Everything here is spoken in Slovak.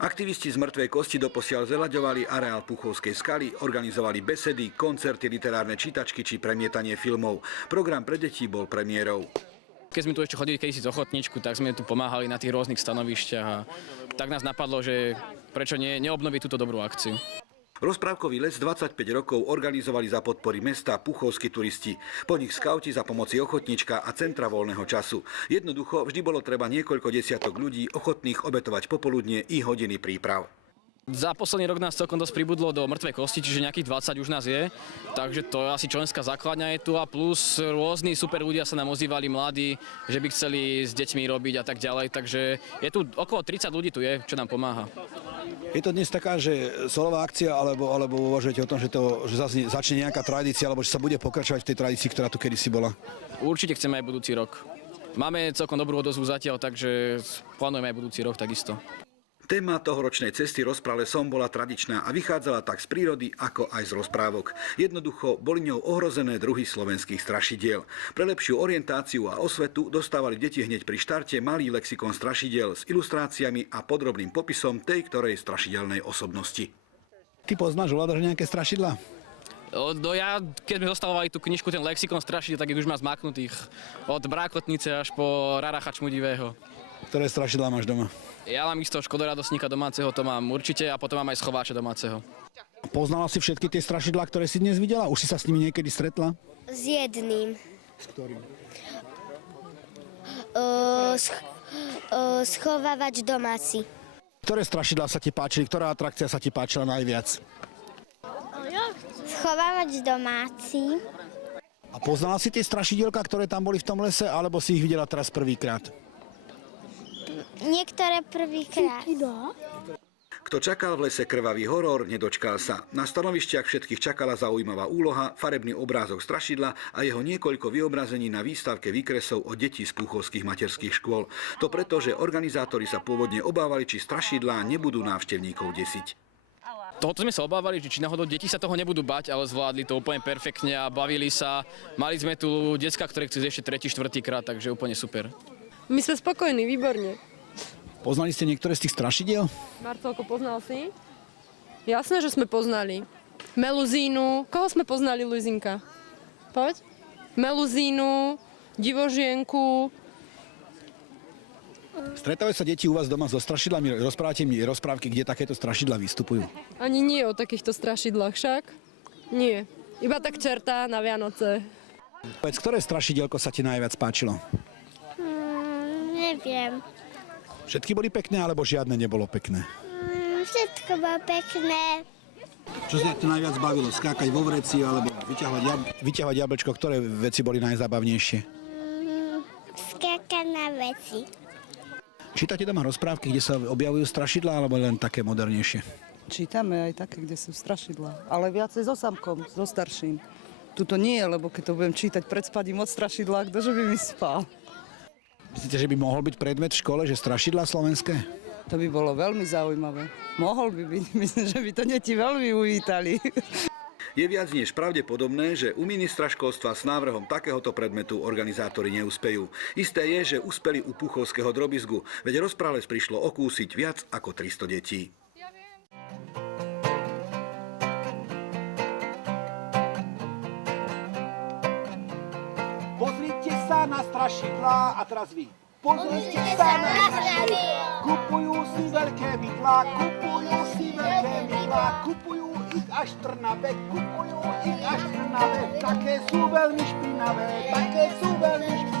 Aktivisti z Mŕtvej kosti doposiaľ zelaďovali areál Puchovskej skaly, organizovali besedy, koncerty, literárne čítačky či premietanie filmov. Program pre deti bol premiérou. Keď sme tu ešte chodili kedysi z Ochotničku, tak sme tu pomáhali na tých rôznych stanovišťach a tak nás napadlo, že prečo neobnoviť túto dobrú akciu. Rozprávkový let 25 rokov organizovali za podpory mesta puchovskí turisti. Po nich skauti za pomoci Ochotnička a Centra voľného času. Jednoducho vždy bolo treba niekoľko desiatok ľudí ochotných obetovať popoludnie i hodiny príprav. Za posledný rok nás celkom dosť pribudlo do Mŕtvej kosti, čiže nejakých 20 už nás je. Takže to je asi členská základňa je tu a plus rôzni super ľudia sa nám ozývali mladí, že by chceli s deťmi robiť a tak ďalej. Takže je tu okolo 30 ľudí tu je, čo nám pomáha. Je to dnes taká, že solová akcia, alebo uvažujete o tom, že začne nejaká tradícia, alebo že sa bude pokračovať v tej tradícii, ktorá tu kedysi bola? Určite chceme aj budúci rok. Máme celkom dobrú odozvu zatiaľ, takže plánujeme aj budúci rok takisto. Téma tohoročnej cesty Rozpralesom bola tradičná a vychádzala tak z prírody, ako aj z rozprávok. Jednoducho boli ňou ohrozené druhy slovenských strašidiel. Pre lepšiu orientáciu a osvetu dostávali deti hneď pri štarte malý lexikon strašidiel s ilustráciami a podrobným popisom tej ktorej strašidelnej osobnosti. Ty poznáš, ovládaš nejaké strašidlá? No ja, keď sme zostavovali tú knižku, ten lexikon strašidiel, tak ich už má zmaknutých. Od Brákotnice až po Raracha Čmudivého. Ktoré strašidlá máš doma? Ja mám isto Škodoradosníka domáceho, to mám určite, a potom mám aj Schováča domáceho. Poznala si všetky tie strašidlá, ktoré si dnes videla? Už si sa s nimi niekedy stretla? S jedným. S ktorým? Schovávač domáci. Ktoré strašidlá sa ti páčili? Ktorá atrakcia sa ti páčila najviac? Schovávač domáci. A poznala si tie strašidielka, ktoré tam boli v tom lese, alebo si ich videla teraz prvýkrát? Niektoré prvýkrát. Kto čakal v lese krvavý horor, nedočkal sa. Na stanovišťach všetkých čakala zaujímavá úloha, farebný obrázok strašidla a jeho niekoľko vyobrazení na výstavke výkresov od detí z puchovských materských škôl. To preto, že organizátori sa pôvodne obávali, či strašidlá nebudú návštevníkov desiť. Tohoto sme sa obávali, že či náhodou deti sa toho nebudú bať, ale zvládli to úplne perfektne a bavili sa. Mali sme tu decka, ktoré chcú ešte 3., 4. krát, takže úplne super. My sme spokojní, výborne. Poznali ste niektoré z tých strašidiel? Marcelko, poznal si? Jasné, že sme poznali. Meluzínu. Koho sme poznali, Luizinka? Poď. Meluzínu, Divožienku. Stretávajú sa deti u vás doma so strašidlami? Rozprávate mi rozprávky, kde takéto strašidlá vystupujú? Ani nie o takýchto strašidlách však. Nie. Iba tak čertá na Vianoce. Povedz, ktoré strašidielko sa ti najviac páčilo? Neviem. Všetky boli pekné, alebo žiadne nebolo pekné? Všetko bolo pekné. Čo sa ti najviac bavilo? Skákať vo vreci, alebo vyťahovať jablčko? Ktoré veci boli najzábavnejšie? Skákať na veci. Čítate doma rozprávky, kde sa objavujú strašidlá, alebo len také modernejšie? Čítame aj také, kde sú strašidlá, ale viacej so samkom, so starším. Tuto nie, lebo keď to budem čítať pred spaním od strašidlá, ktože by mi spal. Myslíte, že by mohol byť predmet v škole, že strašidlá slovenské? To by bolo veľmi zaujímavé. Mohol by byť, myslím, že by to deti veľmi uvítali. Je viac než pravdepodobné, že u ministra školstva s návrhom takéhoto predmetu organizátori neúspejú. Isté je, že uspeli u puchovského drobizgu, veď Rozprales prišlo okúsiť viac ako 300 detí. Pozrite sa na strašidlá a teraz vy. Pozrite sa na strašidlá. Kupujú si veľké mydlá, kupujú si veľké mydlá, kupujú ich až v Trnave, kupujú ich až v Trnave. Také sú veľmi špinavé, také sú veľmi špinavé.